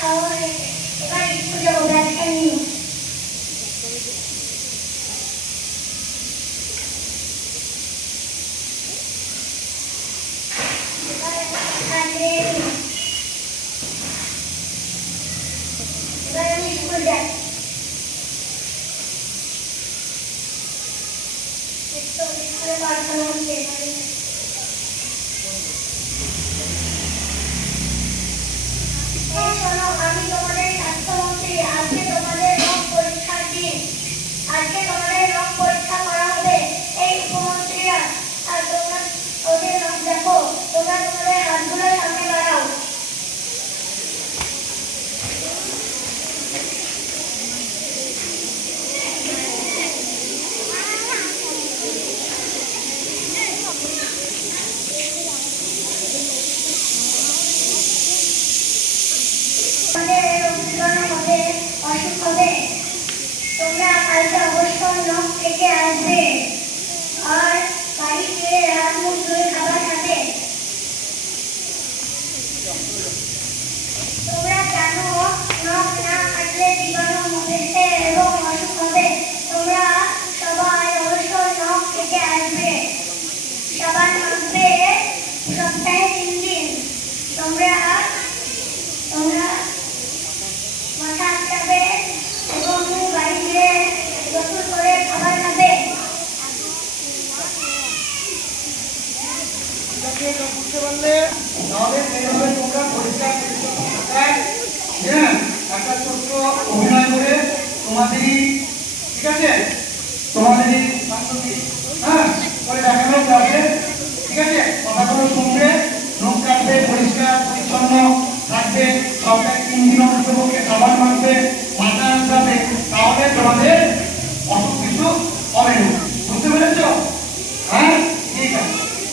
খাওয়া হয়ে গেছে, এবার স্কুল যাবো, ব্যাগটা নিয়ে। এবার আমি স্কুল যাই। স্কুলে পড়াশোনা হচ্ছে। শোনো, আমি তোমাদের স্বাস্থ্যমন্ত্রী। আজকে তোমাদের রোগ পরীক্ষার দিন। আজকে তোমাদের রোগ পরীক্ষা করা হবে। এই উপমন্ত্রীরা আর তোমরা ওদের রোগ দেখো। তোমরা তোমাদের হাতগুলো সামনে বাড়াও। অসুখ হবে। তোমরা কালকে অবশ্যই নখ থেকে আসবে আর বাড়ি ফিরে হাত মুখ ধুয়ে খাবার খাবে। তোমরা জানো নখ না কাটলে জীবাণু মধ্যে এবং অসুখ হবে। তোমরা সবাই অবশ্যই নখ থেকে আসবে। সাবান মাখবে সপ্তাহে 3 দিন। তোমরা মাথা আটকাবে এবং বাড়ি ফিরে গোসল করে খাবার খাবে। বুঝতে পারলে তাহলে সেইভাবে তোমরা পরিষ্কার একটা ছোট্ট অভিনয় করে তোমাদেরই, ঠিক আছে, তোমাদেরই বান্ধবী করে দেখানো যাবে। ঠিক আছে, কথাগুলো শুনবে, নখ কাটবে, পরিষ্কার পরিচ্ছন্ন থাকবে, সপ্তাহে 3 দিন অন্তত